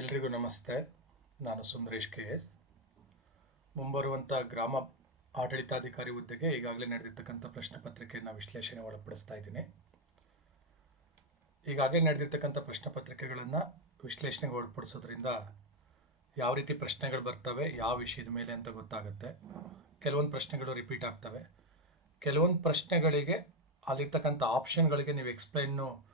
ಎಲ್ರಿಗೂ ನಮಸ್ತೆ. ನಾನು ಸುಂದರೇಶ್ ಕೆ ಎಸ್. ಮುಂಬರುವಂಥ ಗ್ರಾಮ ಆಡಳಿತಾಧಿಕಾರಿ ಹುದ್ದೆಗೆ ಈಗಾಗಲೇ ನಡೆದಿರ್ತಕ್ಕಂಥ ಪ್ರಶ್ನೆ ಪತ್ರಿಕೆಯನ್ನು ವಿಶ್ಲೇಷಣೆ ಒಳಪಡಿಸ್ತಾ ಇದ್ದೀನಿ. ಈಗಾಗಲೇ ನಡೆದಿರ್ತಕ್ಕಂಥ ಪ್ರಶ್ನೆ ಪತ್ರಿಕೆಗಳನ್ನು ವಿಶ್ಲೇಷಣೆಗೆ ಒಳಪಡಿಸೋದ್ರಿಂದ ಯಾವ ರೀತಿ ಪ್ರಶ್ನೆಗಳು ಬರ್ತವೆ, ಯಾವ ವಿಷಯದ ಮೇಲೆ ಅಂತ ಗೊತ್ತಾಗುತ್ತೆ. ಕೆಲವೊಂದು ಪ್ರಶ್ನೆಗಳು ರಿಪೀಟ್ ಆಗ್ತವೆ. ಕೆಲವೊಂದು ಪ್ರಶ್ನೆಗಳಿಗೆ ಅಲ್ಲಿರ್ತಕ್ಕಂಥ ಆಪ್ಷನ್ಗಳಿಗೆ ನೀವು ಎಕ್ಸ್ಪ್ಲೈನ್ನು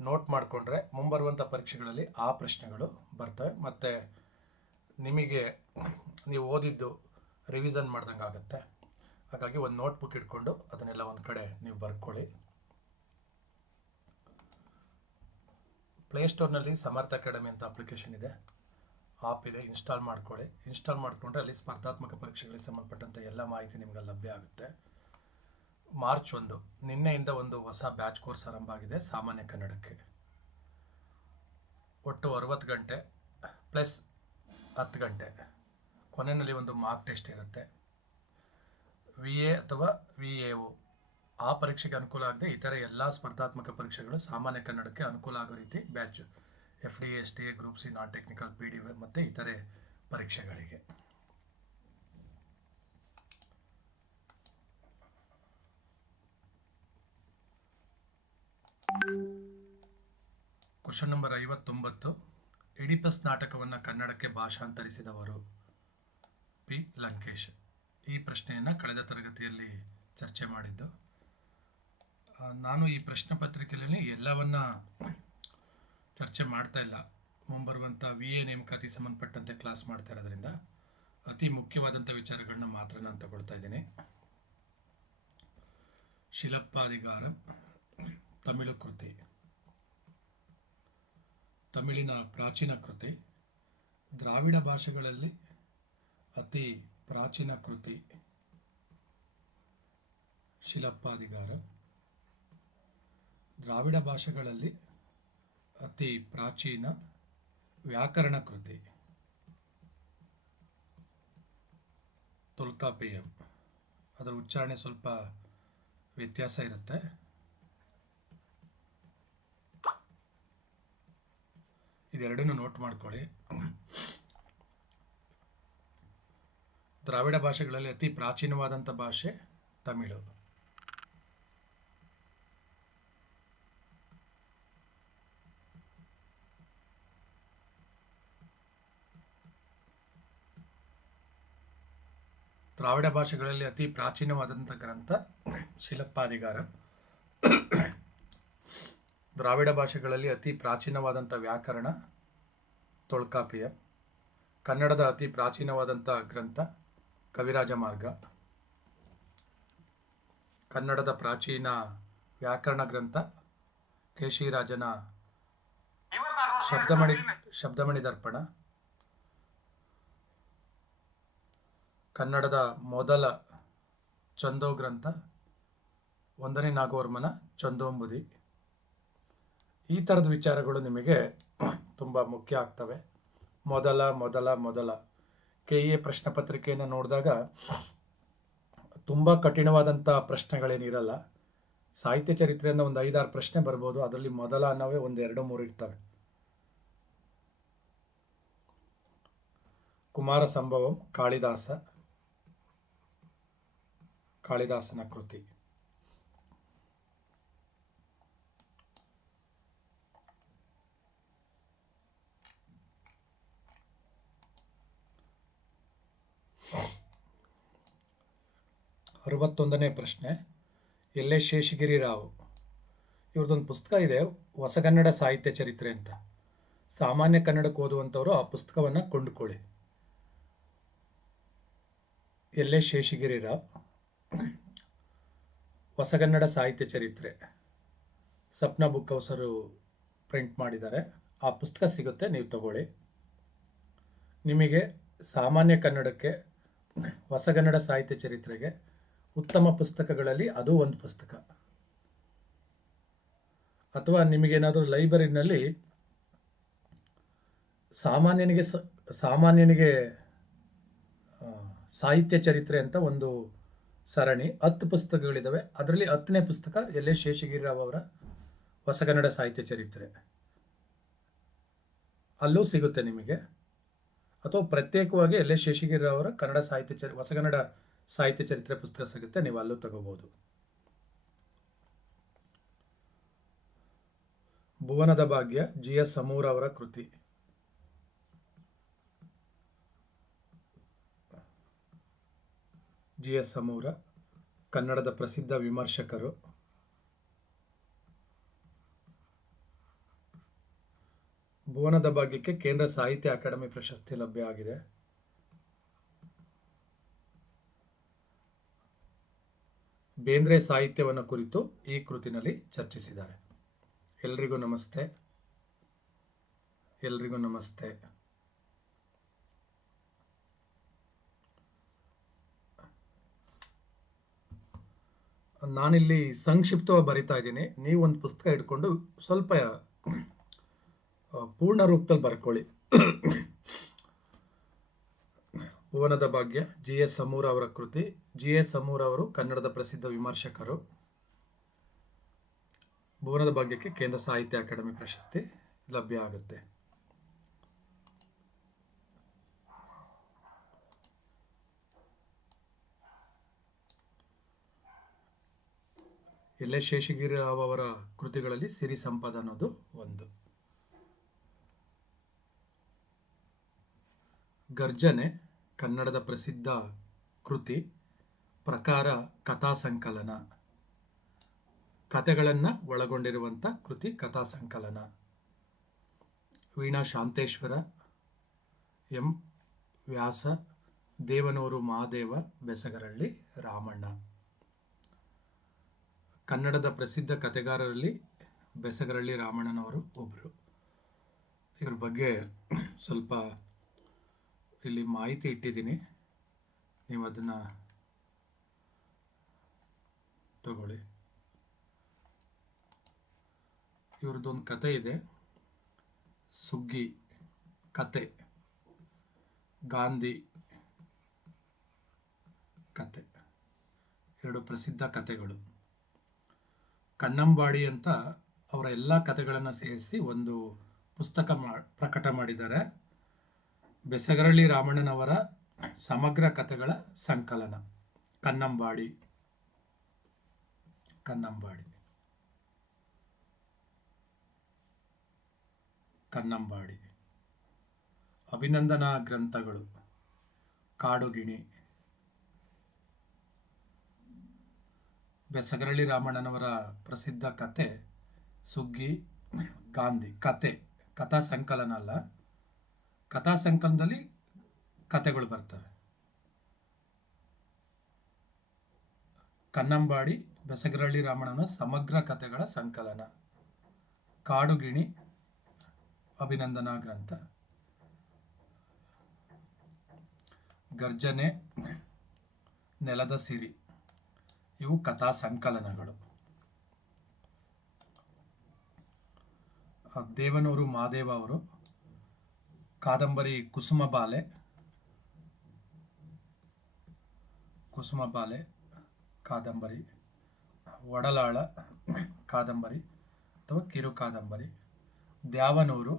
ನೋಟ್ ಮಾಡಿಕೊಂಡ್ರೆ ಮುಂಬರುವಂಥ ಪರೀಕ್ಷೆಗಳಲ್ಲಿ ಆ ಪ್ರಶ್ನೆಗಳು ಬರ್ತವೆ. ಮತ್ತು ನಿಮಗೆ ನೀವು ಓದಿದ್ದು ರಿವಿಸನ್ ಮಾಡ್ದಂಗೆ ಆಗುತ್ತೆ. ಹಾಗಾಗಿ ಒಂದು ನೋಟ್ ಬುಕ್ ಇಟ್ಕೊಂಡು ಅದನ್ನೆಲ್ಲ ಒಂದು ಕಡೆ ನೀವು ಬರ್ಕೊಳ್ಳಿ. ಪ್ಲೇಸ್ಟೋರ್ನಲ್ಲಿ ಸಮರ್ಥ ಅಕಾಡೆಮಿ ಅಂತ ಅಪ್ಲಿಕೇಶನ್ ಇದೆ. ಆಪ್ ಇದೆ ಇನ್ಸ್ಟಾಲ್ ಮಾಡ್ಕೊಳ್ಳಿ. ಇನ್ಸ್ಟಾಲ್ ಮಾಡಿಕೊಂಡ್ರೆ ಅಲ್ಲಿ ಸ್ಪರ್ಧಾತ್ಮಕ ಪರೀಕ್ಷೆಗಳಿಗೆ ಸಂಬಂಧಪಟ್ಟಂಥ ಎಲ್ಲ ಮಾಹಿತಿ ನಿಮಗೆ ಲಭ್ಯ ಆಗುತ್ತೆ. ಮಾರ್ಚ್ ಒಂದು, ನಿನ್ನೆಯಿಂದ ಒಂದು ಹೊಸ ಬ್ಯಾಚ್ ಕೋರ್ಸ್ ಆರಂಭ ಆಗಿದೆ ಸಾಮಾನ್ಯ ಕನ್ನಡಕ್ಕೆ. ಒಟ್ಟು ಅರವತ್ತು ಗಂಟೆ ಪ್ಲಸ್ ಹತ್ತು ಗಂಟೆ. ಕೊನೆಯಲ್ಲಿ ಒಂದು ಮಾರ್ಕ್ ಟೆಸ್ಟ್ ಇರುತ್ತೆ. ವಿ ಎ ಅಥವಾ ವಿ ಎ ಒ, ಆ ಪರೀಕ್ಷೆಗೆ ಅನುಕೂಲ ಆಗದೆ ಇತರ ಎಲ್ಲ ಸ್ಪರ್ಧಾತ್ಮಕ ಪರೀಕ್ಷೆಗಳು ಸಾಮಾನ್ಯ ಕನ್ನಡಕ್ಕೆ ಅನುಕೂಲ ಆಗೋ ರೀತಿ batch F D S T A, group C, non technical, P D ಮತ್ತು ಇತರೆ ಪರೀಕ್ಷೆಗಳಿಗೆ. ಕ್ವಶನ್ ನಂಬರ್ ಐವತ್ತೊಂಬತ್ತು. ಎಡಿಪಸ್ ನಾಟಕವನ್ನು ಕನ್ನಡಕ್ಕೆ ಭಾಷಾಂತರಿಸಿದವರು ಪಿ. ಲಂಕೇಶ್. ಈ ಪ್ರಶ್ನೆಯನ್ನು ಕಳೆದ ತರಗತಿಯಲ್ಲಿ ಚರ್ಚೆ ಮಾಡಿದ್ದು. ನಾನು ಈ ಪ್ರಶ್ನೆ ಪತ್ರಿಕೆಯಲ್ಲಿ ಎಲ್ಲವನ್ನ ಚರ್ಚೆ ಮಾಡ್ತಾ ಇಲ್ಲ. ಮುಂಬರುವಂಥ ವಿ ಎ ನೇಮಕಾತಿ ಸಂಬಂಧಪಟ್ಟಂತೆ ಕ್ಲಾಸ್ ಮಾಡ್ತಾ ಇರೋದ್ರಿಂದ ಅತಿ ಮುಖ್ಯವಾದಂಥ ವಿಚಾರಗಳನ್ನ ಮಾತ್ರ ನಾನು ತಗೊಳ್ತಾ ಇದ್ದೀನಿ. ಶಿಲಪ್ಪಾಧಿಗಾರ ತಮಿಳು ಕೃತಿ. ತಮಿಳಿನ ಪ್ರಾಚೀನ ಕೃತಿ. ದ್ರಾವಿಡ ಭಾಷೆಗಳಲ್ಲಿ ಅತಿ ಪ್ರಾಚೀನ ಕೃತಿ. ಶಿಲಪ್ಪಾಧಿಗಾರ ದ್ರಾವಿಡ ಭಾಷೆಗಳಲ್ಲಿ ಅತಿ ಪ್ರಾಚೀನ ವ್ಯಾಕರಣ ಕೃತಿ. ತೊಲ್ಕಾಪಿಯಂ ಅದರ ಉಚ್ಚಾರಣೆ ಸ್ವಲ್ಪ ವ್ಯತ್ಯಾಸ ಇರುತ್ತೆ. ಇದೆರಡನ್ನು ನೋಟ್ ಮಾಡ್ಕೊಳ್ಳಿ. ದ್ರಾವಿಡ ಭಾಷೆಗಳಲ್ಲಿ ಅತಿ ಪ್ರಾಚೀನವಾದಂಥ ಭಾಷೆ ತಮಿಳು. ದ್ರಾವಿಡ ಭಾಷೆಗಳಲ್ಲಿ ಅತಿ ಪ್ರಾಚೀನವಾದಂಥ ಗ್ರಂಥ ಶಿಲಪ್ಪಾಧಿಗಾರ ದ್ರಾವಿಡ ಭಾಷೆಗಳಲ್ಲಿ ಅತಿ ಪ್ರಾಚೀನವಾದಂಥ ವ್ಯಾಕರಣ ತೊಳ್ಕಾಪಿಯ, ಕನ್ನಡದ ಅತಿ ಪ್ರಾಚೀನವಾದಂಥ ಗ್ರಂಥ ಕವಿರಾಜ ಮಾರ್ಗ. ಕನ್ನಡದ ಪ್ರಾಚೀನ ವ್ಯಾಕರಣ ಗ್ರಂಥ ಕೇಶಿರಾಜನ ಶಬ್ದಮಣಿ ಶಬ್ದಮಣಿ ದರ್ಪಣ. ಕನ್ನಡದ ಮೊದಲ ಚಂದೋ ಗ್ರಂಥ ಒಂದನೇ ನಾಗವರ್ಮನ ಚಂದೋಂಬುದಿ. ಈ ಥರದ ವಿಚಾರಗಳು ನಿಮಗೆ ತುಂಬ ಮುಖ್ಯ ಆಗ್ತವೆ. ಮೊದಲ ಮೊದಲ ಮೊದಲ. ಕೆ ಎ ಪ್ರಶ್ನೆ ಪತ್ರಿಕೆಯನ್ನು ನೋಡಿದಾಗ ತುಂಬ ಕಠಿಣವಾದಂಥ ಪ್ರಶ್ನೆಗಳೇನಿರಲ್ಲ. ಸಾಹಿತ್ಯ ಚರಿತ್ರೆಯಿಂದ ಒಂದು ಐದಾರು ಪ್ರಶ್ನೆ ಬರ್ಬೋದು, ಅದರಲ್ಲಿ ಮೊದಲ ಅನ್ನೋವೇ ಒಂದು ಎರಡು, ಮೂರು ಇರ್ತವೆ. ಕುಮಾರ ಸಂಭವಂ ಕಾಳಿದಾಸ, ಕಾಳಿದಾಸನ ಕೃತಿ. ಅರವತ್ತೊಂದನೇ ಪ್ರಶ್ನೆ. ಎಲ್ಲೆ ಶೇಷಗಿರಿ ರಾವ್. ಇವ್ರದ್ದೊಂದು ಪುಸ್ತಕ ಇದೆ ಹೊಸಗನ್ನಡ ಸಾಹಿತ್ಯ ಚರಿತ್ರೆ ಅಂತ. ಸಾಮಾನ್ಯ ಕನ್ನಡಕ್ಕೆ ಓದುವಂಥವರು ಆ ಪುಸ್ತಕವನ್ನು ಕೊಂಡುಕೊಳ್ಳಿ. ಎಲ್ಲೆ ಶೇಷಗಿರಿ ರಾವ್. ಹೊಸಗನ್ನಡ ಸಾಹಿತ್ಯ ಚರಿತ್ರೆ. ಸಪ್ನ ಬುಕ್ ಹೌಸರು ಪ್ರಿಂಟ್ ಮಾಡಿದ್ದಾರೆ. ಆ ಪುಸ್ತಕ ಸಿಗುತ್ತೆ, ನೀವು ತಗೊಳ್ಳಿ. ನಿಮಗೆ ಸಾಮಾನ್ಯ ಕನ್ನಡಕ್ಕೆ ಹೊಸಗನ್ನಡ ಸಾಹಿತ್ಯ ಚರಿತ್ರೆಗೆ ಉತ್ತಮ ಪುಸ್ತಕಗಳಲ್ಲಿ ಅದು ಒಂದು ಪುಸ್ತಕ. ಅಥವಾ ನಿಮಗೇನಾದರೂ ಲೈಬ್ರರಿನಲ್ಲಿ ಸಾಮಾನ್ಯನಿಗೆ ಸಾಮಾನ್ಯನಿಗೆ ಸಾಹಿತ್ಯ ಚರಿತ್ರೆ ಅಂತ ಒಂದು ಸರಣಿ ಹತ್ತು ಪುಸ್ತಕಗಳಿದ್ದಾವೆ ಅದರಲ್ಲಿ ಹತ್ತನೇ ಪುಸ್ತಕ ಎಲ್ ಎ ಶೇಷಗಿರಿರಾವ್ ಅವರ ಹೊಸಗನ್ನಡ ಸಾಹಿತ್ಯ ಚರಿತ್ರೆ. ಅಲ್ಲೂ ಸಿಗುತ್ತೆ ನಿಮಗೆ. ಅಥವಾ ಪ್ರತ್ಯೇಕವಾಗಿ ಎಲ್ ಎ ಶೇಷಗಿರಿರಾವ್ ಅವರ ಕನ್ನಡ ಸಾಹಿತ್ಯ ಚರಿ, ಹೊಸಗನ್ನಡ ಸಾಹಿತ್ಯ ಚರಿತ್ರೆ ಪುಸ್ತಕ ಸಿಗುತ್ತೆ, ನೀವು ಅಲ್ಲೂ ತಗೋಬಹುದು ಭುವನದ ಭಾಗ್ಯ, ಜಿ ಎಸ್ ಸಮೂರ್ ಅವರ ಕೃತಿ. ಜಿ ಎಸ್ ಸಮೂರ, ಕನ್ನಡದ ಪ್ರಸಿದ್ಧ ವಿಮರ್ಶಕರು. ಭುವನದ ಭಾಗ್ಯಕ್ಕೆ ಕೇಂದ್ರ ಸಾಹಿತ್ಯ ಅಕಾಡೆಮಿ ಪ್ರಶಸ್ತಿ ಲಭ್ಯ ಆಗಿದೆ. ಬೇಂದ್ರೆ ಸಾಹಿತ್ಯವನ್ನು ಕುರಿತು ಈ ಕೃತಿನಲ್ಲಿ ಚರ್ಚಿಸಿದ್ದಾರೆ. ಎಲ್ರಿಗೂ ನಮಸ್ತೆ. ಎಲ್ರಿಗೂ ನಮಸ್ತೆ. ನಾನಿಲ್ಲಿ ಸಂಕ್ಷಿಪ್ತವಾಗಿ ಬರಿತಾ ಇದ್ದೀನಿ. ನೀವು ಒಂದು ಪುಸ್ತಕ ಇಟ್ಕೊಂಡು ಸ್ವಲ್ಪ ಪೂರ್ಣ ರೂಪದಲ್ಲಿ ಬರ್ಕೊಳ್ಳಿ. ಭುವನದ ಭಾಗ್ಯ, ಜಿ. ಎಸ್. ಸಮೂರ್ ಅವರ ಕೃತಿ, ಜಿ. ಎಸ್. ಸಮೂರ್ ಅವರು ಕನ್ನಡದ ಪ್ರಸಿದ್ಧ ವಿಮರ್ಶಕರು. ಭುವನದ ಭಾಗ್ಯಕ್ಕೆ ಕೇಂದ್ರ ಸಾಹಿತ್ಯ ಅಕಾಡೆಮಿ ಪ್ರಶಸ್ತಿ ಲಭ್ಯ ಆಗುತ್ತೆ. ಎಲ್. ಶೇಷಗಿರಿ ರಾವ್ ಅವರ ಕೃತಿಗಳಲ್ಲಿ ಸಿರಿ ಸಂಪದ ಅನ್ನೋದು ಒಂದು. ಗರ್ಜನೆ ಕನ್ನಡದ ಪ್ರಸಿದ್ಧ ಕೃತಿ ಪ್ರಕಾರ ಕಥಾ ಸಂಕಲನ. ಕತೆಗಳನ್ನು ಒಳಗೊಂಡಿರುವಂಥ ಕೃತಿ ಕಥಾ ಸಂಕಲನ. ವೀಣಾ ಶಾಂತೇಶ್ವರ, ಎಂ ವ್ಯಾಸ, ದೇವನೂರು ಮಹಾದೇವ, ಬೆಸಗರಳ್ಳಿ, ರಾಮಣ್ಣ. ಕನ್ನಡದ ಪ್ರಸಿದ್ಧ ಕಥೆಗಾರರಲ್ಲಿ ಬೆಸಗರಳ್ಳಿ, ರಾಮಣ್ಣನವರು ಒಬ್ಬರು ಇವ್ರ ಬಗ್ಗೆ ಸ್ವಲ್ಪ ಇಲ್ಲಿ ಮಾಹಿತಿ ಇಟ್ಟಿದ್ದೀನಿ. ನೀವು ಅದನ್ನು ತಗೊಳ್ಳಿ. ಇವ್ರದ್ದೊಂದು ಕತೆ ಇದೆ. ಸುಗ್ಗಿ ಕತೆ. ಗಾಂಧಿ ಕತೆ. ಎರಡು ಪ್ರಸಿದ್ಧ ಕತೆಗಳು. ಕನ್ನಂಬಾಡಿ ಅಂತ ಅವರ ಎಲ್ಲ ಕತೆಗಳನ್ನು ಸೇರಿಸಿ ಒಂದು ಪುಸ್ತಕ ಮಾ, ಪ್ರಕಟ ಮಾಡಿದ್ದಾರೆ. ಬೆಸಗರಳ್ಳಿ ರಾಮಣ್ಣನವರ ಸಮಗ್ರ ಕಥೆಗಳ ಸಂಕಲನ. ಕನ್ನಂಬಾಡಿ. ಕನ್ನಂಬಾಡಿ. ಕನ್ನಂಬಾಡಿ. ಅಭಿನಂದನಾ ಗ್ರಂಥಗಳು. ಕಾಡುಗಿಣಿ. ಬೆಸಗರಳ್ಳಿ ರಾಮಣ್ಣನವರ ಪ್ರಸಿದ್ಧ ಕತೆ ಸುಗ್ಗಿ ಗಾಂಧಿ ಕತೆ ಕಥಾ ಸಂಕಲನ ಅಲ್ಲ. ಕಥಾ ಸಂಕಲನದಲ್ಲಿ ಕತೆಗಳು ಬರ್ತವೆ. ಕನ್ನಂಬಾಡಿ ಬೆಸಗರಳ್ಳಿ ರಾಮಣ್ಣನ ಸಮಗ್ರ ಕಥೆಗಳ ಸಂಕಲನ. ಕಾಡುಗಿಣಿ, ಅಭಿನಂದನಾ ಗ್ರಂಥ. ಗರ್ಜನೆ, ನೆಲದ ಸಿರಿ. ಇವು ಕಥಾ ಸಂಕಲನಗಳು ದೇವನೂರು ಮಾದೇವ ಅವರು ಕಾದಂಬರಿ ಕುಸುಮ ಬಾಲೆ. ಕುಸುಮ ಬಾಲೆ, ಕಾದಂಬರಿ. ಒಡಲಾಳ ಕಾದಂಬರಿ. ಅಥವಾ ಕಿರು ಕಾದಂಬರಿ. ದ್ಯಾವನೂರು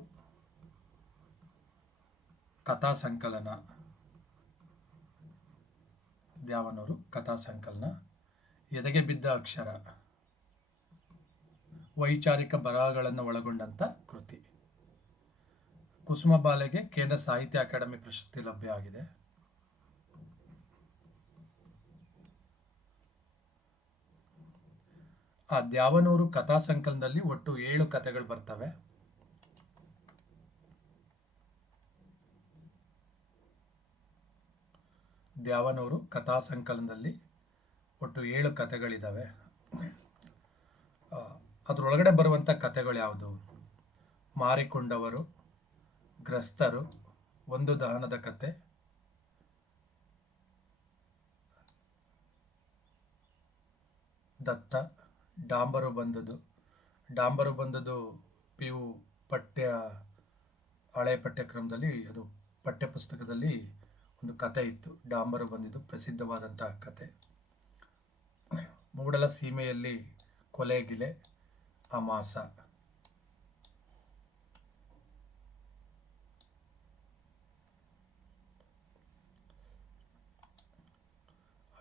ಕಥಾ ಸಂಕಲನ ದ್ಯಾವನೂರು ಕಥಾ ಸಂಕಲನ ಎದೆಗೆ ಬಿದ್ದ ಅಕ್ಷರ. ವೈಚಾರಿಕ ಬರಹಗಳನ್ನು ಒಳಗೊಂಡಂಥ ಕೃತಿ. ಕುಸುಮ ಬಾಲೆಗೆ ಕೇಂದ್ರ ಸಾಹಿತ್ಯ ಅಕಾಡೆಮಿ ಪ್ರಶಸ್ತಿ ಲಭ್ಯ ಆಗಿದೆ. ಆ ದ್ಯಾವನೂರು ಕಥಾ ಸಂಕಲನದಲ್ಲಿ ಒಟ್ಟು ಏಳು ಕಥೆಗಳು ಬರ್ತವೆ. ದ್ಯಾವನೂರು ಕಥಾ ಸಂಕಲನದಲ್ಲಿ ಒಟ್ಟು ಏಳು ಕಥೆಗಳಿದ್ದಾವೆ ಅದರೊಳಗಡೆ ಬರುವಂಥ ಕಥೆಗಳು ಯಾವುದು? ಮಾರಿಕೊಂಡವರು ಗ್ರಸ್ತರು, ಒಂದು ದಹನದ ಕತೆ. ದತ್ತ, ಡಾಂಬರು ಬಂದದು. ಡಾಂಬರು ಬಂದದು ಪಿ ಯು ಪಠ್ಯ, ಹಳೆ ಪಠ್ಯಕ್ರಮದಲ್ಲಿ, ಅದು ಪಠ್ಯ ಪುಸ್ತಕದಲ್ಲಿ ಒಂದು ಕತೆ ಇತ್ತು. ಡಾಂಬರು ಬಂದಿದ್ದು ಪ್ರಸಿದ್ಧವಾದಂಥ ಕತೆ. ಮೂಡಲ ಸೀಮೆಯಲ್ಲಿ ಕೊಲೆಗಿಲೆ ಅಮಾಸ.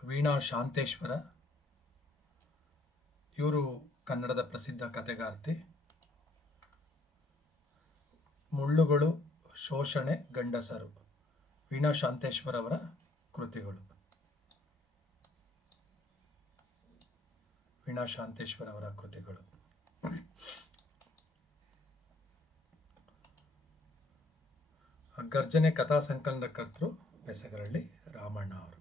ವೀಣಾ ಶಾಂತೇಶ್ವರ. ಇವರು ಕನ್ನಡದ ಪ್ರಸಿದ್ಧ ಕಥೆಗಾರ್ತಿ. ಮುಳ್ಳುಗಳು, ಶೋಷಣೆ, ಗಂಡಸರು. ವೀಣಾ ಶಾಂತೇಶ್ವರ ಅವರ ಕೃತಿಗಳು. ವೀಣಾ ಶಾಂತೇಶ್ವರ ಅವರ ಕೃತಿಗಳು. ಗರ್ಜನೆ ಕಥಾ ಸಂಕಲನಕರ್ತರು ಬೆಸಗರಳ್ಳಿ ರಾಮಣ್ಣ ಅವರು.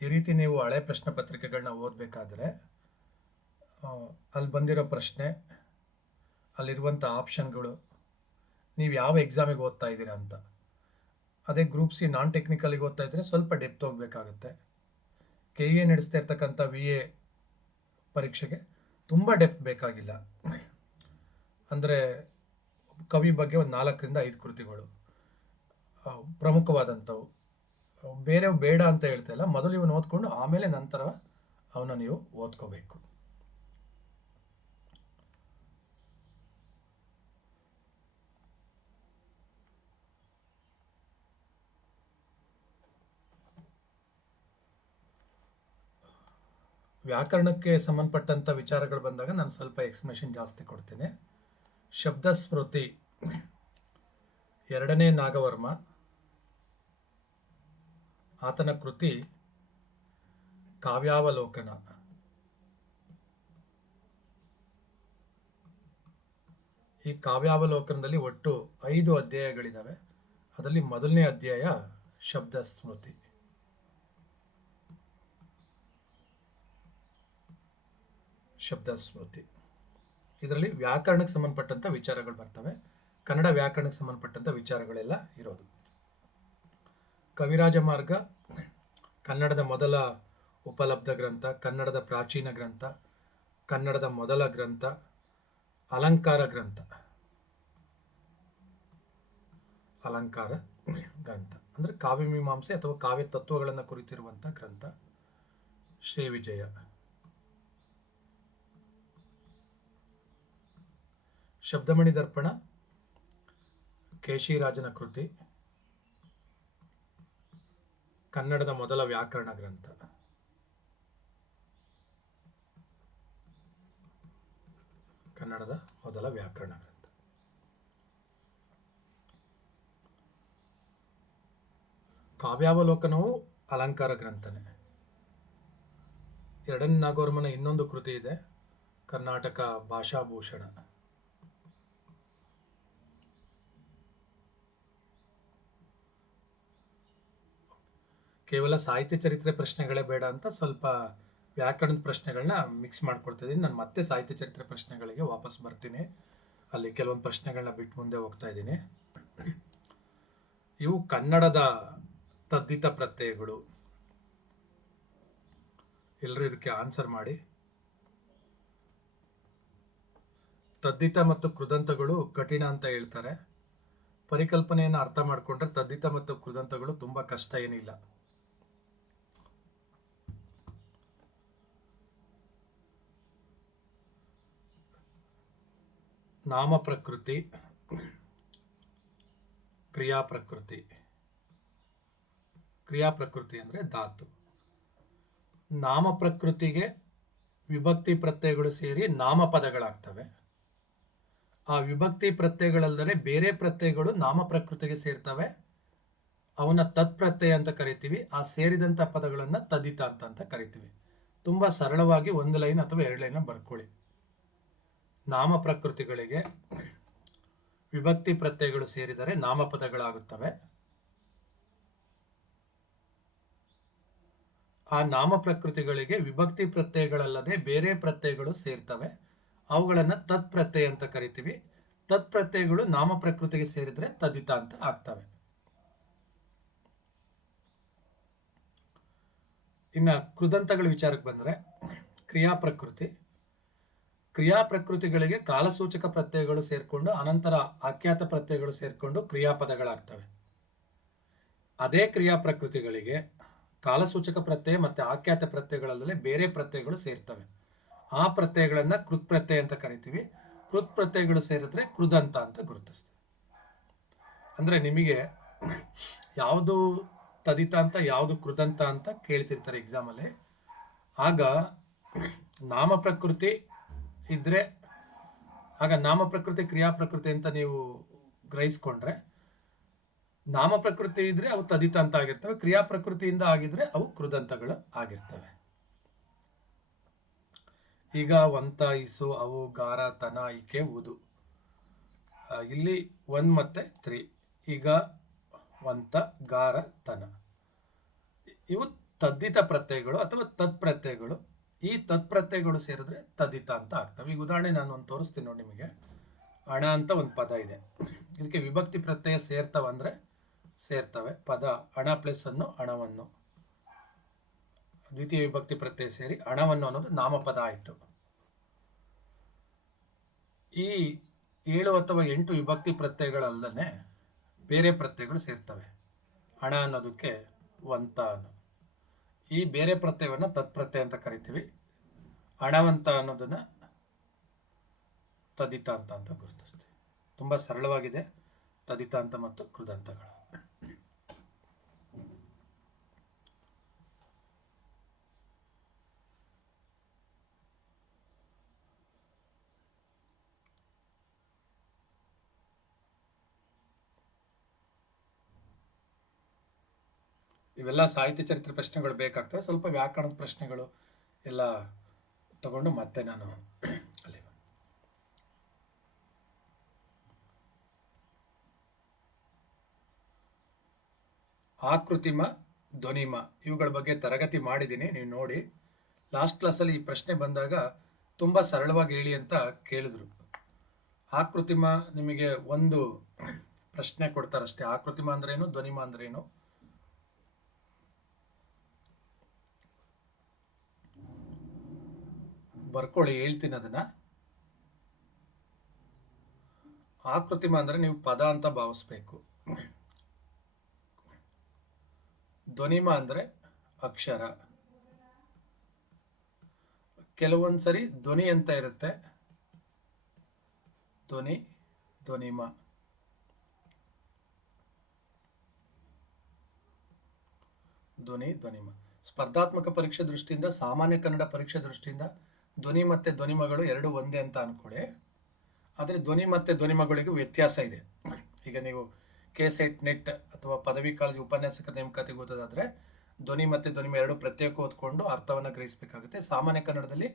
ಈ ರೀತಿ ನೀವು ಹಳೆ ಪ್ರಶ್ನೆ ಪತ್ರಿಕೆಗಳನ್ನ ಓದಬೇಕಾದ್ರೆ ಅಲ್ಲಿ ಬಂದಿರೋ ಪ್ರಶ್ನೆ, ಅಲ್ಲಿರುವಂಥ ಆಪ್ಷನ್ಗಳು, ನೀವು ಯಾವ ಎಕ್ಸಾಮಿಗೆ ಓದ್ತಾ ಇದ್ದೀರಾ ಅಂತ. ಅದೇ ಗ್ರೂಪ್ ಸಿ ನಾನ್ ಟೆಕ್ನಿಕಲಿಗೆ ಓದ್ತಾ ಇದ್ದರೆ ಸ್ವಲ್ಪ ಡೆಪ್ತ್ ಹೋಗಬೇಕಾಗುತ್ತೆ. ಕೆ ಎ ನಡೆಸ್ತಾ ಇರ್ತಕ್ಕಂಥ ವಿ ಎ ಪರೀಕ್ಷೆಗೆ ತುಂಬ ಡೆಪ್ತ್ ಬೇಕಾಗಿಲ್ಲ. ಅಂದರೆ ಕವಿ ಬಗ್ಗೆ ಒಂದು ನಾಲ್ಕರಿಂದ ಐದು ಕೃತಿಗಳು ಪ್ರಮುಖವಾದಂಥವು. ಬೇರೆ ಬೇಡ ಅಂತ ಹೇಳ್ತಾ ಇಲ್ಲ. ಮೊದಲು ಇವನು ಓದ್ಕೊಂಡು ಆಮೇಲೆ ನಂತರ ಅವನ ನೀವು ಓದ್ಕೋಬೇಕು. ವ್ಯಾಕರಣಕ್ಕೆ ಸಂಬಂಧಪಟ್ಟಂಥ ವಿಚಾರಗಳು ಬಂದಾಗ ನಾನು ಸ್ವಲ್ಪ ಎಕ್ಸ್ಪ್ಲನೇಷನ್ ಜಾಸ್ತಿ ಕೊಡ್ತೀನಿ. ಶಬ್ದ ಸ್ಮೃತಿ ಎರಡನೇ ನಾಗವರ್ಮ ಆತನ ಕೃತಿ ಕಾವ್ಯಾವಲೋಕನ. ಈ ಕಾವ್ಯಾವಲೋಕನದಲ್ಲಿ ಒಟ್ಟು ಐದು ಅಧ್ಯಾಯಗಳಿದ್ದಾವೆ ಅದರಲ್ಲಿ ಮೊದಲನೇ ಅಧ್ಯಾಯ ಶಬ್ದ ಸ್ಮೃತಿ ಶಬ್ದ ಸ್ಮೃತಿ ಇದರಲ್ಲಿ ವ್ಯಾಕರಣಕ್ಕೆ ಸಂಬಂಧಪಟ್ಟಂತ ವಿಚಾರಗಳು ಬರ್ತವೆ. ಕನ್ನಡ ವ್ಯಾಕರಣಕ್ಕೆ ಸಂಬಂಧಪಟ್ಟಂತ ವಿಚಾರಗಳೆಲ್ಲ ಇರೋದು. ಕವಿರಾಜ ಮಾರ್ಗ, ಕನ್ನಡದ ಮೊದಲ ಉಪಲಬ್ಧ ಗ್ರಂಥ, ಕನ್ನಡದ ಪ್ರಾಚೀನ ಗ್ರಂಥ, ಕನ್ನಡದ ಮೊದಲ ಗ್ರಂಥ, ಅಲಂಕಾರ ಗ್ರಂಥ. ಅಲಂಕಾರ ಗ್ರಂಥ. ಅಂದ್ರೆ ಕಾವ್ಯ ಮೀಮಾಂಸೆ ಅಥವಾ ಕಾವ್ಯ ತತ್ವಗಳನ್ನು ಕುರಿತಿರುವಂಥ ಗ್ರಂಥ. ಶ್ರೀ ವಿಜಯ. ಶಬ್ದಮಣಿ ದರ್ಪಣ ಕೇಶಿರಾಜನ ಕೃತಿ. ಕನ್ನಡದ ಮೊದಲ ವ್ಯಾಕರಣ ಗ್ರಂಥ. ಕನ್ನಡದ ಮೊದಲ ವ್ಯಾಕರಣ ಗ್ರಂಥ. ಕಾವ್ಯಾವಲೋಕನವು ಅಲಂಕಾರ ಗ್ರಂಥನೇ. ಎರಡನೇ ನಾಗವರ್ಮನ ಇನ್ನೊಂದು ಕೃತಿ ಇದೆ, ಕರ್ನಾಟಕ ಭಾಷಾಭೂಷಣ. ಕೇವಲ ಸಾಹಿತ್ಯ ಚರಿತ್ರೆ ಪ್ರಶ್ನೆಗಳೇ ಬೇಡ ಅಂತ ಸ್ವಲ್ಪ ವ್ಯಾಕರಣದ ಪ್ರಶ್ನೆಗಳನ್ನ ಮಿಕ್ಸ್ ಮಾಡ್ಕೊಳ್ತಿದ್ದೀನಿ ನಾನು ಮತ್ತೆ ಸಾಹಿತ್ಯ ಚರಿತ್ರೆ ಪ್ರಶ್ನೆಗಳಿಗೆ ವಾಪಸ್ ಬರ್ತೀನಿ. ಅಲ್ಲಿ ಕೆಲವೊಂದು ಪ್ರಶ್ನೆಗಳನ್ನ ಬಿಟ್ಟು ಮುಂದೆ ಹೋಗ್ತಾ ಇದ್ದೀನಿ. ಇವು ಕನ್ನಡದ ತದ್ದಿತ ಪ್ರತ್ಯಯಗಳು. ಎಲ್ಲರೂ ಇದಕ್ಕೆ ಆನ್ಸರ್ ಮಾಡಿ. ತದ್ದಿತ ಮತ್ತು ಕೃದಂತಗಳು ಕಠಿಣ ಅಂತ ಹೇಳ್ತಾರೆ. ಪರಿಕಲ್ಪನೆಯನ್ನು ಅರ್ಥ ಮಾಡಿಕೊಂಡ್ರೆ ತದ್ದಿತ ಮತ್ತು ಕೃದಂತಗಳು ತುಂಬಾ ಕಷ್ಟ ಏನಿಲ್ಲ. ನಾಮ ಪ್ರಕೃತಿ ಕ್ರಿಯಾ ಪ್ರಕೃತಿ ಕ್ರಿಯಾ ಪ್ರಕೃತಿ ಅಂದ್ರೆ ಧಾತು. ನಾಮ ಪ್ರಕೃತಿಗೆ ವಿಭಕ್ತಿ ಪ್ರತ್ಯಯಗಳು ಸೇರಿ ನಾಮಪದಗಳಾಗ್ತವೆ. ಆ ವಿಭಕ್ತಿ ಪ್ರತ್ಯಯಗಳಲ್ಲದೆ ಬೇರೆ ಪ್ರತ್ಯಯಗಳು ನಾಮ ಪ್ರಕೃತಿಗೆ ಸೇರ್ತವೆ. ಅವನ್ನ ತತ್ಪ್ರತ್ಯಯ ಅಂತ ಕರಿತೀವಿ. ಆ ಸೇರಿದಂತ ಪದಗಳನ್ನ ತದಿತ ಅಂತ ಅಂತ ಕರಿತೀವಿ. ತುಂಬಾ ಸರಳವಾಗಿ ಒಂದು ಲೈನ್ ಅಥವಾ ಎರಡು ಲೈನ್ ಬರ್ಕೊಳ್ಳಿ. ನಾಮ ಪ್ರಕೃತಿಗಳಿಗೆ ವಿಭಕ್ತಿ ಪ್ರತ್ಯಯಗಳು ಸೇರಿದರೆ ನಾಮಪದಗಳಾಗುತ್ತವೆ. ಆ ನಾಮ ಪ್ರಕೃತಿಗಳಿಗೆ ವಿಭಕ್ತಿ ಪ್ರತ್ಯಯಗಳಲ್ಲದೆ ಬೇರೆ ಪ್ರತ್ಯಯಗಳು ಸೇರ್ತವೆ. ಅವುಗಳನ್ನು ತತ್ ಪ್ರತ್ಯಯ ಅಂತ ಕರಿತೀವಿ. ತತ್ ಪ್ರತ್ಯಯಗಳು ನಾಮ ಪ್ರಕೃತಿಗೆ ಸೇರಿದರೆ ತದಿತ ಅಂತ ಆಗ್ತವೆ. ಇನ್ನ ಕೃದಂತಗಳ ವಿಚಾರಕ್ಕೆ ಬಂದ್ರೆ ಕ್ರಿಯಾ ಪ್ರಕೃತಿ ಕ್ರಿಯಾ ಪ್ರಕೃತಿಗಳಿಗೆ ಕಾಲಸೂಚಕ ಪ್ರತ್ಯಯಗಳು ಸೇರಿಕೊಂಡು ಅನಂತರ ಆಖ್ಯಾತ ಪ್ರತ್ಯಯಗಳು ಸೇರಿಕೊಂಡು ಕ್ರಿಯಾಪದಗಳಾಗ್ತವೆ. ಅದೇ ಕ್ರಿಯಾ ಪ್ರಕೃತಿಗಳಿಗೆ ಕಾಲಸೂಚಕ ಪ್ರತ್ಯಯ ಮತ್ತೆ ಆಖ್ಯಾತ ಪ್ರತ್ಯಯಗಳಲ್ಲದೆ ಬೇರೆ ಪ್ರತ್ಯಯಗಳು ಸೇರ್ತವೆ. ಆ ಪ್ರತ್ಯಯಗಳನ್ನು ಕೃತ್ಪ್ರತ್ಯಯ ಅಂತ ಕರಿತೀವಿ. ಕೃತ್ಪ್ರತ್ಯಯಗಳು ಸೇರಿದ್ರೆ ಕೃದಂತ ಅಂತ ಗುರುತಿಸ್ತೀವಿ. ಅಂದ್ರೆ ನಿಮಗೆ ಯಾವುದು ತದಿತ ಅಂತ, ಯಾವುದು ಕೃದಂತ ಅಂತ ಕೇಳ್ತಿರ್ತಾರೆ ಎಕ್ಸಾಮಲ್ಲಿ ಆಗ ನಾಮ ಪ್ರಕೃತಿ ಇದ್ರೆ ಆಗ ನಾಮ ಪ್ರಕೃತಿ, ಕ್ರಿಯಾ ಪ್ರಕೃತಿ ಅಂತ ನೀವು ಗ್ರಹಿಸ್ಕೊಂಡ್ರೆ, ನಾಮ ಪ್ರಕೃತಿ ಇದ್ರೆ ಅವು ತದಿತ ಅಂತ ಆಗಿರ್ತವೆ, ಕ್ರಿಯಾ ಪ್ರಕೃತಿಯಿಂದ ಆಗಿದ್ರೆ ಅವು ಕೃದಂತಗಳು ಆಗಿರ್ತವೆ. ಈಗ ವಂತ, ಇಸು, ಅವು, ಗಾರ, ತನ ಇಕೆ ಊದು ಇಲ್ಲಿ ಒನ್ ಮತ್ತೆ ತ್ರೀ. ಈಗ ವಂತ, ಗಾರ, ತನ. ಇವು ತದ್ದಿತ ಪ್ರತ್ಯಯಗಳು ಅಥವಾ ತತ್ ಪ್ರತ್ಯಯಗಳು ಈ ತತ್ಪ್ರತ್ಯಗಳು ಸೇರಿದ್ರೆ ತದಿತ ಅಂತ ಆಗ್ತವೆ. ಈಗ ಉದಾಹರಣೆ ನಾನು ಒಂದು ತೋರಿಸ್ತೀನಿ ನೋಡಿ ನಿಮಗೆ. ಹಣ ಅಂತ ಒಂದು ಪದ ಇದೆ. ಇದಕ್ಕೆ ವಿಭಕ್ತಿ ಪ್ರತ್ಯಯ ಸೇರ್ತಾವ ಅಂದ್ರೆ ಸೇರ್ತವೆ. ಪದ ಹಣ ಪ್ಲಸ್ ಅನ್ನು ಹಣವನ್ನು ದ್ವಿತೀಯ ವಿಭಕ್ತಿ ಪ್ರತ್ಯಯ ಸೇರಿ ಹಣವನ್ನು ಅನ್ನೋದು ನಾಮಪದ ಆಯಿತು. ಈ ಏಳು ಅಥವಾ ಎಂಟು ವಿಭಕ್ತಿ ಪ್ರತ್ಯಯಗಳಲ್ಲದೆ ಬೇರೆ ಪ್ರತ್ಯಯಗಳು ಸೇರ್ತವೆ. ಹಣ ಅನ್ನೋದಕ್ಕೆ ಅನ್ನೋ ಈ ಬೇರೆ ಪ್ರತ್ಯಯವನ್ನು ತತ್ಪ್ರತ್ಯಯ ಅಂತ ಕರಿತೀವಿ. ಹಣವಂತ ಅನ್ನೋದನ್ನ ತದಿತಾಂತ ಅಂತ ಗುರುತಿಸ್ತೀವಿ. ತುಂಬಾ ಸರಳವಾಗಿದೆ. ತದಿತಾಂತ ಮತ್ತು ಕೃದಂತಗಳು. ಇವೆಲ್ಲ ಸಾಹಿತ್ಯ ಚರಿತ್ರೆ ಪ್ರಶ್ನೆಗಳು ಬೇಕಾಗ್ತವೆ. ಸ್ವಲ್ಪ ವ್ಯಾಕರಣದ ಪ್ರಶ್ನೆಗಳು ಎಲ್ಲ ತಗೊಂಡು ಮತ್ತೆ ನಾನು ಅಲ್ಲಿ ಆಕೃತಿಮ, ಧ್ವನಿಮ ಇವುಗಳ ಬಗ್ಗೆ ತರಗತಿ ಮಾಡಿದ್ದೀನಿ. ನೀವು ನೋಡಿ. ಲಾಸ್ಟ್ ಕ್ಲಾಸಲ್ಲಿ ಈ ಪ್ರಶ್ನೆ ಬಂದಾಗ ತುಂಬ ಸರಳವಾಗಿ ಹೇಳಿ ಅಂತ ಕೇಳಿದ್ರು. ಆಕೃತಿಮ ನಿಮಗೆ ಒಂದು ಪ್ರಶ್ನೆ ಕೊಡ್ತಾರಷ್ಟೇ. ಆಕೃತಿಮ ಅಂದ್ರೇನು ಧ್ವನಿಮ ಅಂದ್ರೇನು ಬರ್ಕೊಳ್ಳಿ, ಹೇಳ್ತೀನಿ ಅದನ್ನ. ಆಕೃತಿಮ ಅಂದ್ರೆ ನೀವು ಪದ ಅಂತ ಭಾವಿಸ್ಬೇಕು. ಧ್ವನಿಮ ಅಂದ್ರೆ ಅಕ್ಷರ. ಕೆಲವೊಂದ್ಸರಿ ಧ್ವನಿ ಅಂತ ಇರುತ್ತೆ. ಧ್ವನಿ, ಧ್ವನಿಮ. ಧ್ವನಿ, ಧ್ವನಿಮ. ಸ್ಪರ್ಧಾತ್ಮಕ ಪರೀಕ್ಷೆ ದೃಷ್ಟಿಯಿಂದ, ಸಾಮಾನ್ಯ ಕನ್ನಡ ಪರೀಕ್ಷೆ ದೃಷ್ಟಿಯಿಂದ ಧ್ವನಿ ಮತ್ತೆ ಧ್ವನಿಮಗಳು ಎರಡು ಒಂದೇ ಅಂತ ಅನ್ಕೊಳ್ಳಿ ಆದರೆ ಧ್ವನಿ ಮತ್ತೆ ಧ್ವನಿಮಗಳಿಗೂ ವ್ಯತ್ಯಾಸ ಇದೆ. ಈಗ ನೀವು ಕೆ ಸೆಟ್ ನೆಟ್ ಅಥವಾ ಪದವಿ ಕಾಲೇಜು ಉಪನ್ಯಾಸಕ ನೇಮಕಾತಿಗೆ ಓದೋದಾದರೆ ಧ್ವನಿ ಮತ್ತೆ ಧ್ವನಿಮ ಎರಡು ಪ್ರತ್ಯೇಕ ಓದ್ಕೊಂಡು ಅರ್ಥವನ್ನು ಗ್ರಹಿಸಬೇಕಾಗುತ್ತೆ. ಸಾಮಾನ್ಯ ಕನ್ನಡದಲ್ಲಿ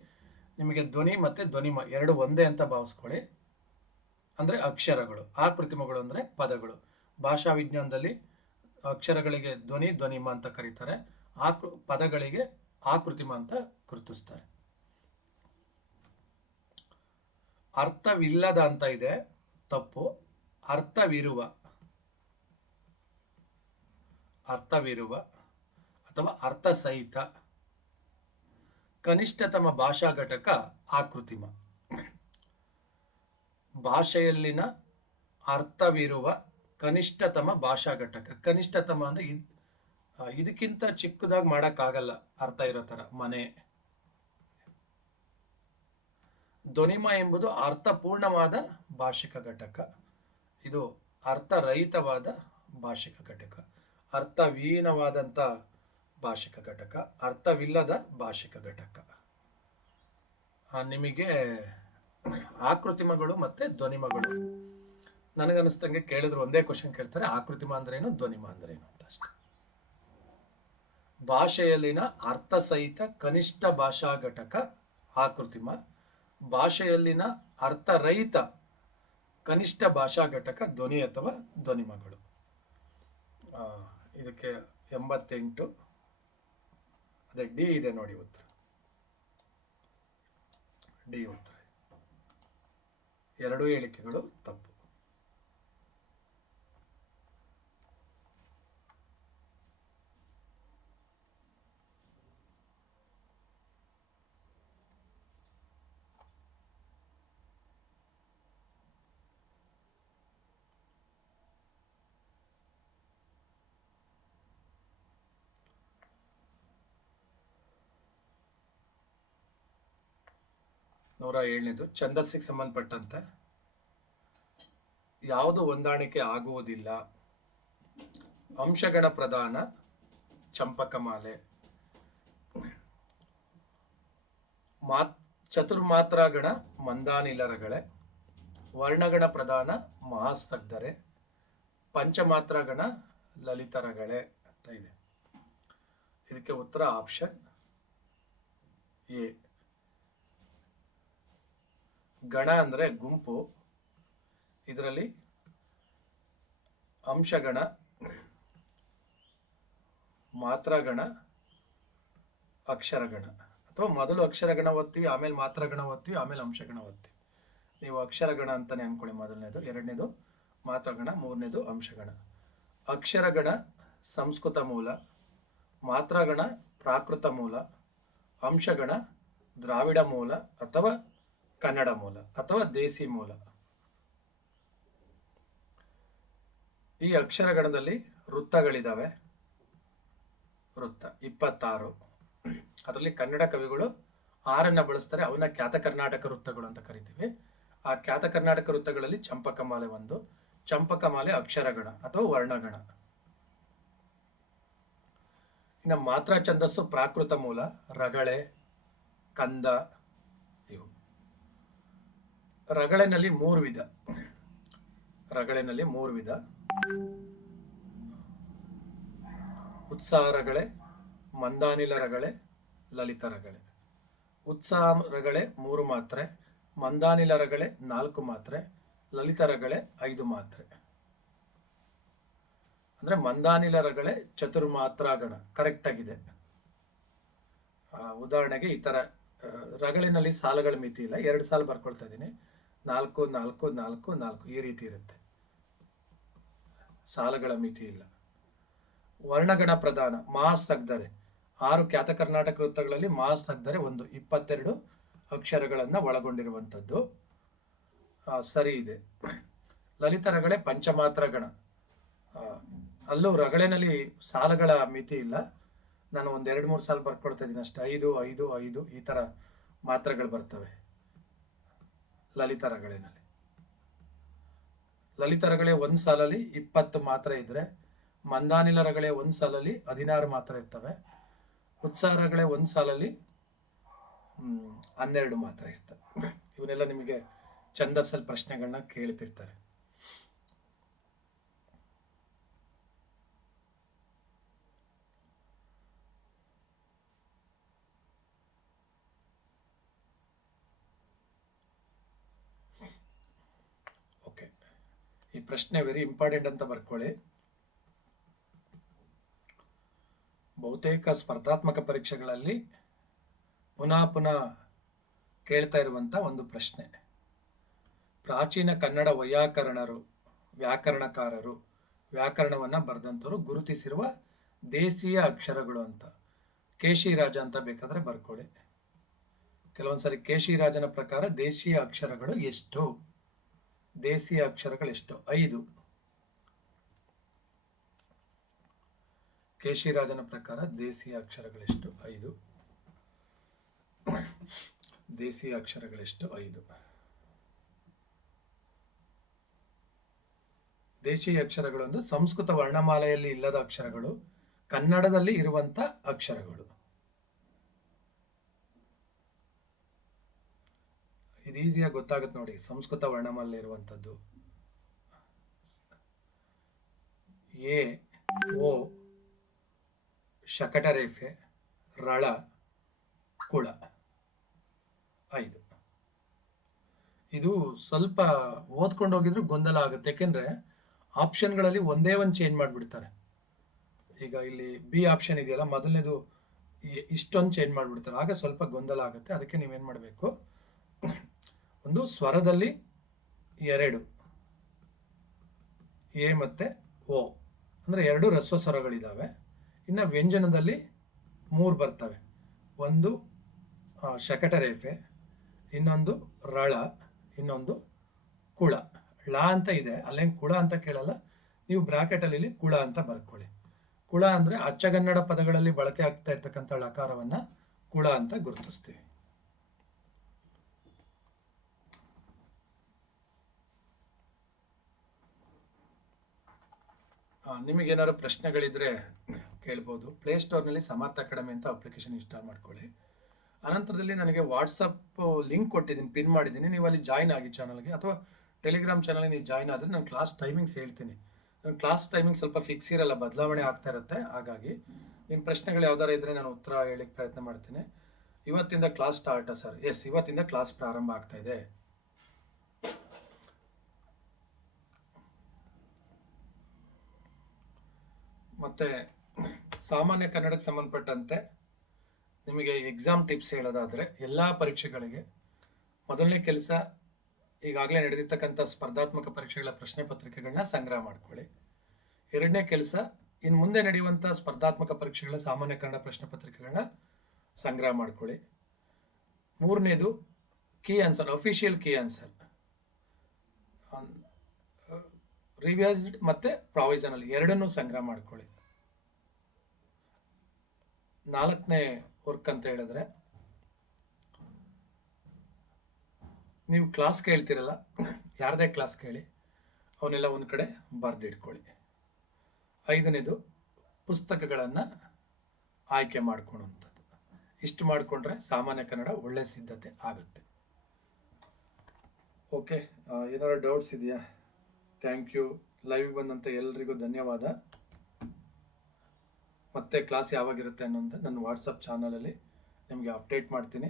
ನಿಮಗೆ ಧ್ವನಿ ಮತ್ತೆ ಧ್ವನಿಮ ಎರಡು ಒಂದೇ ಅಂತ ಭಾವಿಸ್ಕೊಳ್ಳಿ. ಅಂದ್ರೆ ಅಕ್ಷರಗಳು, ಆಕೃತಿಮಗಳು ಅಂದ್ರೆ ಪದಗಳು. ಭಾಷಾ ವಿಜ್ಞಾನದಲ್ಲಿ ಅಕ್ಷರಗಳಿಗೆ ಧ್ವನಿ, ಧ್ವನಿಮ ಅಂತ ಕರೀತಾರೆ. ಆ ಪದಗಳಿಗೆ ಆಕೃತಿಮ ಅಂತ ಗುರುತಿಸ್ತಾರೆ. ಅರ್ಥವಿಲ್ಲದ ಅಂತ ಇದೆ ತಪ್ಪು. ಅರ್ಥವಿರುವ. ಅರ್ಥವಿರುವ ಅಥವಾ ಅರ್ಥ ಸಹಿತ ಕನಿಷ್ಠತಮ ಭಾಷಾ ಘಟಕ ಆಕೃತಿಮ. ಭಾಷೆಯಲ್ಲಿನ ಅರ್ಥವಿರುವ ಕನಿಷ್ಠತಮ ಭಾಷಾ ಘಟಕ. ಕನಿಷ್ಠತಮ ಅಂದ್ರೆ ಇದ್- ಇದಕ್ಕಿಂತ ಚಿಕ್ಕದಾಗಿ ಮಾಡಕ್ಕಾಗಲ್ಲ. ಅರ್ಥ ಇರೋ ಥರ. ಮನೆ. ಧ್ವನಿಮ ಎಂಬುದು ಅರ್ಥಪೂರ್ಣವಾದ ಭಾಷಿಕ ಘಟಕ. ಇದು ಅರ್ಥರಹಿತವಾದ ಭಾಷಿಕ ಘಟಕ. ಅರ್ಥವಿಹೀನವಾದಂಥ ಭಾಷಿಕ ಘಟಕ. ಅರ್ಥವಿಲ್ಲದ ಭಾಷಿಕ ಘಟಕ. ನಿಮಗೆ ಆಕೃತಿಮಗಳು ಮತ್ತೆ ಧ್ವನಿಮಗಳು. ನನಗನ್ನಿಸ್ತಂಗೆ ಕೇಳಿದ್ರು ಒಂದೇ ಕ್ವಶನ್ ಕೇಳ್ತಾರೆ. ಆಕೃತಿಮ ಅಂದ್ರೇನು, ಧ್ವನಿಮ ಅಂದ್ರೇನು ಅಂತ ಅಷ್ಟೆ. ಭಾಷೆಯಲ್ಲಿನ ಅರ್ಥಸಹಿತ ಕನಿಷ್ಠ ಭಾಷಾ ಘಟಕ ಆಕೃತಿಮ. ಭಾಷೆಯಲ್ಲಿನ ಅರ್ಥರಹಿತ ಕನಿಷ್ಠ ಭಾಷಾ ಘಟಕ ಧ್ವನಿ ಅಥವಾ ಧ್ವನಿಮಗಳು ಇದಕ್ಕೆ ಎಂಬತ್ತೆಂಟು. ಅದೇ ಡಿ ಇದೆ ನೋಡಿ ಉತ್ತರ. ಡಿ ಉತ್ತರ. ಎರಡು ಹೇಳಿಕೆಗಳು ತಪ್ಪು. ನೂರ ಏಳನೇದು, ಛಂದಸ್ಸಿಗೆ ಸಂಬಂಧಪಟ್ಟಂತೆ. ಯಾವುದು ಹೊಂದಾಣಿಕೆ ಆಗುವುದಿಲ್ಲ. ಅಂಶಗಣ ಪ್ರಧಾನ ಚಂಪಕಮಾಲೆ ಮಾತ್ ಚತುರ್ಮಾತ್ರಾಗಣ ಮಂದಾನಿಲರಗಳೇ ವರ್ಣಗಣ ಪ್ರಧಾನ ಮಹಾಸ್ತಗ್ಧರೆ ಪಂಚಮಾತ್ರಗಣ ಲಲಿತರಗಳೇ ಅಂತ ಇದೆ. ಇದಕ್ಕೆ ಉತ್ತರ ಆಪ್ಷನ್ ಎ. ಗಣ ಅಂದರೆ ಗುಂಪು. ಇದರಲ್ಲಿ ಅಂಶಗಣ, ಮಾತ್ರಗಣ, ಅಕ್ಷರಗಣ. ಅಥವಾ ಮೊದಲು ಅಕ್ಷರಗಣ ಓದ್ತೀವಿ ಆಮೇಲೆ ಮಾತ್ರಗಣ ಓದ್ತೀವಿ ಆಮೇಲೆ ಅಂಶಗಣ ಓದ್ತೀವಿ ನೀವು ಅಕ್ಷರಗಣ ಅಂತಾನೆ ಅನ್ಕೊಳ್ಳಿ ಮೊದಲನೇದು, ಎರಡನೇದು ಮಾತ್ರಗಣ, ಮೂರನೇದು ಅಂಶಗಣ. ಅಕ್ಷರಗಣ ಸಂಸ್ಕೃತ ಮೂಲ, ಮಾತ್ರಗಣ ಪ್ರಾಕೃತ ಮೂಲ, ಅಂಶಗಣ ದ್ರಾವಿಡ ಮೂಲ ಅಥವಾ ಕನ್ನಡ ಮೂಲ ಅಥವಾ ದೇಸಿ ಮೂಲ. ಈ ಅಕ್ಷರಗಣದಲ್ಲಿ ವೃತ್ತಗಳಿದಾವೆ. ವೃತ್ತ ಇಪ್ಪತ್ತಾರು. ಅದರಲ್ಲಿ ಕನ್ನಡ ಕವಿಗಳು ಆರನ್ನ ಬಳಸ್ತಾರೆ. ಅವನ್ನ ಖ್ಯಾತ ಕರ್ನಾಟಕ ವೃತ್ತಗಳು ಅಂತ ಕರಿತೀವಿ. ಆ ಖ್ಯಾತ ಕರ್ನಾಟಕ ವೃತ್ತಗಳಲ್ಲಿ ಚಂಪಕಮಾಲೆ ಒಂದು. ಚಂಪಕಮಾಲೆ ಅಕ್ಷರಗಣ ಅಥವಾ ವರ್ಣಗಣ. ಇನ್ನು ಮಾತ್ರ ಛಂದಸ್ಸು ಪ್ರಾಕೃತ ಮೂಲ. ರಗಳೆ, ಕಂದ ರಗಳಿನಲ್ಲಿ ಮೂರು ವಿಧ. ರಗಳೆನಲ್ಲಿ ಮೂರು ವಿಧ. ಉತ್ಸಾಹ ರಗಳೆ ಮಂದಾನಿಲ ರಗಳೆ, ಲಲಿತ ರಗಳೆ. ಉತ್ಸಾಹ ರಗಳೆ ಮೂರು ಮಾತ್ರೆ, ಮಂದಾನಿಲ ರಗಳೆ ನಾಲ್ಕು ಮಾತ್ರೆ, ಲಲಿತ ರಗಳೆ ಐದು ಮಾತ್ರೆ. ಅಂದ್ರೆ ಮಂದಾನಿಲ ರಗಳೆ ಚತುರ್ಮಾತ್ರಾಗಣ ಕರೆಕ್ಟ್ ಆಗಿದೆ. ಉದಾಹರಣೆಗೆ ಈ ತರ ರಗಳಿನಲ್ಲಿ ಸಾಲಗಳ ಮಿತಿ ಇಲ್ಲ, ಎರಡು ಸಾಲು ಬರ್ಕೊಳ್ತಾ ಇದ್ದೀನಿ. ನಾಲ್ಕು ನಾಲ್ಕು ನಾಲ್ಕು ನಾಲ್ಕು ಈ ರೀತಿ ಇರುತ್ತೆ. ಸಾಲಗಳ ಮಿತಿ ಇಲ್ಲ. ವರ್ಣಗಣ ಪ್ರಧಾನ, ಮಹಾಸ್ತಗ್ಧರೆ. ಆರು ಖ್ಯಾತ ಕರ್ನಾಟಕ ವೃತ್ತಗಳಲ್ಲಿ ಮಹಾಸ್ತಗ್ಧರೆ ಒಂದು. ಇಪ್ಪತ್ತೆರಡು ಅಕ್ಷರಗಳನ್ನು ಒಳಗೊಂಡಿರುವಂಥದ್ದು. ಸರಿ ಇದೆ. ಲಲಿತ ರಗಳೆ ಪಂಚಮಾತ್ರ ಗಣ. ಅಲ್ಲೂ ರಗಳೆನಲ್ಲಿ ಸಾಲಗಳ ಮಿತಿ ಇಲ್ಲ. ನಾನು ಒಂದು ಎರಡು ಮೂರು ಸಾಲ ಬರ್ಕೊಡ್ತಾ ಇದ್ದೀನಿ ಅಷ್ಟೇ. ಐದು ಐದು ಐದು ಈ ಥರ ಮಾತ್ರೆಗಳು ಬರ್ತವೆ. ಲಲಿತ ಲಲಿತರಗಳೇ ಲಲಿತ ರಗಳೆ ಒಂದು ಸಾಲಲ್ಲಿ ಇಪ್ಪತ್ತು ಮಾತ್ರ ಇದ್ರೆ, ಮಂದಾನಿಲ ರಗಳೆ ಒಂದು ಸಾಲಲ್ಲಿ ಹದಿನಾರು ಮಾತ್ರ ಇರ್ತವೆ. ಉತ್ಸಾಹ ರಗಳೆ ಒಂದು ಸಾಲಲ್ಲಿ ಹನ್ನೆರಡು ಮಾತ್ರ ಇರ್ತವೆ. ಇವನ್ನೆಲ್ಲ ನಿಮಗೆ ಛಂದಸ್ಸಲ್ಲಿ ಪ್ರಶ್ನೆಗಳನ್ನ ಕೇಳ್ತಿರ್ತಾರೆ ಓಕೆ ಈ ಪ್ರಶ್ನೆ ವೆರಿ ಇಂಪಾರ್ಟೆಂಟ್ ಅಂತ ಬರ್ಕೊಳ್ಳಿ. ಬಹುತೇಕ ಸ್ಪರ್ಧಾತ್ಮಕ ಪರೀಕ್ಷೆಗಳಲ್ಲಿ ಪುನಃ ಪುನಃ ಕೇಳ್ತಾ ಇರುವಂತ ಒಂದು ಪ್ರಶ್ನೆ. ಪ್ರಾಚೀನ ಕನ್ನಡ ವೈಯಾಕರಣರು, ವ್ಯಾಕರಣಕಾರರು, ವ್ಯಾಕರಣವನ್ನ ಬರೆದಂಥವ್ರು ಗುರುತಿಸಿರುವ ದೇಶೀಯ ಅಕ್ಷರಗಳು ಅಂತ. ಕೇಶಿರಾಜ ಅಂತ ಬೇಕಾದ್ರೆ ಬರ್ಕೊಳ್ಳಿ. ಕೆಲವೊಂದ್ಸರಿ ಕೇಶಿರಾಜನ ಪ್ರಕಾರ ದೇಶೀಯ ಅಕ್ಷರಗಳು ಎಷ್ಟು. ದೇಶೀಯ ಅಕ್ಷರಗಳೆಷ್ಟು? ಐದು. ಕೇಶಿರಾಜನ ಪ್ರಕಾರ ದೇಸಿಯ ಅಕ್ಷರಗಳೆಷ್ಟು? ಐದು. ದೇಸಿಯ ಅಕ್ಷರಗಳೆಷ್ಟು? ಐದು. ದೇಶೀಯ ಅಕ್ಷರಗಳು ಸಂಸ್ಕೃತ ವರ್ಣಮಾಲೆಯಲ್ಲಿ ಇಲ್ಲದ ಅಕ್ಷರಗಳು, ಕನ್ನಡದಲ್ಲಿ ಇರುವಂತ ಅಕ್ಷರಗಳು. ಇದು ಈಸಿಯಾಗಿ ಗೊತ್ತಾಗುತ್ತೆ ನೋಡಿ, ಸಂಸ್ಕೃತ ವರ್ಣಮಾಲೆ ಇರುವಂತದ್ದು ಎ, ಓ, ಶಕಟರೇಫೆ, ರಳ, ಕುಳ. ಐದು. ಇದು ಸ್ವಲ್ಪ ಓದ್ಕೊಂಡು ಹೋಗಿದ್ರು ಗೊಂದಲ ಆಗುತ್ತೆ. ಯಾಕೆಂದ್ರೆ ಆಪ್ಷನ್ಗಳಲ್ಲಿ ಒಂದೇ ಒಂದು ಚೇಂಜ್ ಮಾಡಿಬಿಡ್ತಾರೆ. ಈಗ ಇಲ್ಲಿ ಬಿ ಆಪ್ಷನ್ ಇದೆಯಲ್ಲ, ಮೊದಲನೇದು ಇಷ್ಟೊಂದು ಚೇಂಜ್ ಮಾಡಿಬಿಡ್ತಾರೆ. ಆಗ ಸ್ವಲ್ಪ ಗೊಂದಲ ಆಗುತ್ತೆ. ಅದಕ್ಕೆ ನೀವೇನು ಮಾಡಬೇಕು? ಒಂದು ಸ್ವರದಲ್ಲಿ ಎರಡು. ಎ ಮತ್ತೆ ಓ. ಅಂದರೆ ಎರಡು ರಸ್ವ ಸ್ವರಗಳಿದ್ದಾವೆ ಇನ್ನು ವ್ಯಂಜನದಲ್ಲಿ ಮೂರು ಬರ್ತವೆ. ಒಂದು ಶಕಟರೇಫೆ, ಇನ್ನೊಂದು ರಳ, ಇನ್ನೊಂದು ಕುಳ. ಳ ಅಂತ ಇದೆ. ಅಲ್ಲೇನು ಕುಳ ಅಂತ ಕೇಳಲ್ಲ. ನೀವು ಬ್ರಾಕೆಟಲ್ಲಿ ಇಲ್ಲಿ ಕುಳ ಅಂತ ಬರ್ಕೊಳ್ಳಿ. ಕುಳ ಅಂದರೆ ಅಚ್ಚಗನ್ನಡ ಪದಗಳಲ್ಲಿ ಬಳಕೆ ಆಗ್ತಾ ಇರ್ತಕ್ಕಂಥ ಳಕಾರವನ್ನು ಕುಳ ಅಂತ ಗುರುತಿಸ್ತೀವಿ. ನಿಮಗೇನಾದ್ರು ಪ್ರಶ್ನೆಗಳಿದ್ರೆ ಕೇಳ್ಬೋದು. ಪ್ಲೇಸ್ಟೋರ್ನಲ್ಲಿ ಸಮರ್ಥ ಅಕಾಡೆಮಿ ಅಂತ ಅಪ್ಲಿಕೇಶನ್ ಇನ್ಸ್ಟಾಲ್ ಮಾಡ್ಕೊಳ್ಳಿ. ಅನಂತರದಲ್ಲಿ ನನಗೆ ವಾಟ್ಸಪ್ ಲಿಂಕ್ ಕೊಟ್ಟಿದ್ದೀನಿ ಪಿನ್ ಮಾಡಿದ್ದೀನಿ. ನೀವು ಅಲ್ಲಿ ಜಾಯ್ನ್ ಆಗಿ ಚಾನಲ್ಗೆ ಅಥವಾ ಟೆಲಿಗ್ರಾಮ್ ಚಾನಲ್ಗೆ ನೀವು ಜಾಯ್ನ್ ಆದರೆ ನಾನು ಕ್ಲಾಸ್ ಟೈಮಿಂಗ್ಸ್ ಹೇಳ್ತೀನಿ. ನನ್ನ ಕ್ಲಾಸ್ ಟೈಮಿಂಗ್ ಸ್ವಲ್ಪ ಫಿಕ್ಸ್ ಇರಲ್ಲ, ಬದಲಾವಣೆ ಆಗ್ತಾ ಇರುತ್ತೆ. ಹಾಗಾಗಿ ನಿಮ್ಮ ಪ್ರಶ್ನೆಗಳು ಯಾವ್ದಾರು ಇದ್ದರೆ ನಾನು ಉತ್ತರ ಹೇಳಕ್ಕೆ ಪ್ರಯತ್ನ ಮಾಡ್ತೀನಿ. ಇವತ್ತಿಂದ ಕ್ಲಾಸ್ ಸ್ಟಾರ್ಟ ಸರ್. ಎಸ್ ಇವತ್ತಿಂದ ಕ್ಲಾಸ್ ಪ್ರಾರಂಭ ಆಗ್ತಾ ಇದೆ. ಮತ್ತೆ ಸಾಮಾನ್ಯ ಕನ್ನಡಕ್ಕೆ ಸಂಬಂಧಪಟ್ಟಂತೆ ನಿಮಗೆ ಎಕ್ಸಾಮ್ ಟಿಪ್ಸ್ ಹೇಳೋದಾದರೆ ಎಲ್ಲ ಪರೀಕ್ಷೆಗಳಿಗೆ ಮೊದಲನೇ ಕೆಲಸ ಈಗಾಗಲೇ ನಡೆದಿರ್ತಕ್ಕಂಥ ಸ್ಪರ್ಧಾತ್ಮಕ ಪರೀಕ್ಷೆಗಳ ಪ್ರಶ್ನೆ ಪತ್ರಿಕೆಗಳನ್ನ ಸಂಗ್ರಹ ಮಾಡ್ಕೊಳ್ಳಿ. ಎರಡನೇ ಕೆಲಸ ಇನ್ನು ಮುಂದೆ ನಡೆಯುವಂಥ ಸ್ಪರ್ಧಾತ್ಮಕ ಪರೀಕ್ಷೆಗಳ ಸಾಮಾನ್ಯ ಕನ್ನಡ ಪ್ರಶ್ನೆ ಪತ್ರಿಕೆಗಳನ್ನ ಸಂಗ್ರಹ ಮಾಡ್ಕೊಳ್ಳಿ. ಮೂರನೇದು key answer official key answer revised ಮತ್ತೆ ಪ್ರಾವಿಜನಲ್ ಎರಡನ್ನೂ ಸಂಗ್ರಹ ಮಾಡ್ಕೊಳ್ಳಿ. ನಾಲ್ಕನೇ ವರ್ಕ್ ಅಂತ ಹೇಳಿದ್ರೆ, ನೀವು ಕ್ಲಾಸ್ ಕೇಳ್ತಿರಲ್ಲ, ಯಾರದೇ ಕ್ಲಾಸ್ ಕೇಳಿ, ಅವನ್ನೆಲ್ಲ ಒಂದು ಕಡೆ ಬರೆದಿಟ್ಕೊಳ್ಳಿ. ಐದನೇದು ಪುಸ್ತಕಗಳನ್ನು ಆಯ್ಕೆ ಮಾಡ್ಕೊಳ್ಳುವಂಥದ್ದು ಇಷ್ಟು ಮಾಡಿಕೊಂಡ್ರೆ ಸಾಮಾನ್ಯ ಕನ್ನಡ ಒಳ್ಳೆ ಸಿದ್ಧತೆ ಆಗುತ್ತೆ. ಓಕೆ ಏನಾದ್ರು ಡೌಟ್ಸ್ ಇದೆಯಾ? ಥ್ಯಾಂಕ್ ಯು ಲೈವ್ ಬಂದಂಥ ಎಲ್ರಿಗೂ ಧನ್ಯವಾದ. ಮತ್ತೆ ಕ್ಲಾಸ್ ಯಾವಾಗಿರುತ್ತೆ ಅನ್ನೋದು ನನ್ನ ವಾಟ್ಸಪ್ ಚಾನಲಲ್ಲಿ ನಿಮಗೆ ಅಪ್ಡೇಟ್ ಮಾಡ್ತೀನಿ.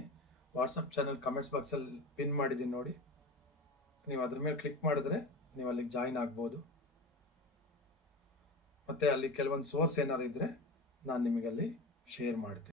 ವಾಟ್ಸಪ್ ಚಾನಲ್ ಕಮೆಂಟ್ಸ್ ಬಾಕ್ಸಲ್ಲಿ ಪಿನ್ ಮಾಡಿದ್ದೀನಿ ನೋಡಿ. ನೀವು ಅದ್ರ ಮೇಲೆ ಕ್ಲಿಕ್ ಮಾಡಿದ್ರೆ ನೀವು ಅಲ್ಲಿಗೆ ಜಾಯಿನ್ ಆಗ್ಬೋದು. ಮತ್ತು ಅಲ್ಲಿ ಕೆಲವೊಂದು ಸೋರ್ಸ್ ಏನಾರು ಇದ್ದರೆ ನಾನು ನಿಮಗೆ ಅಲ್ಲಿ ಶೇರ್ ಮಾಡ್ತೀನಿ.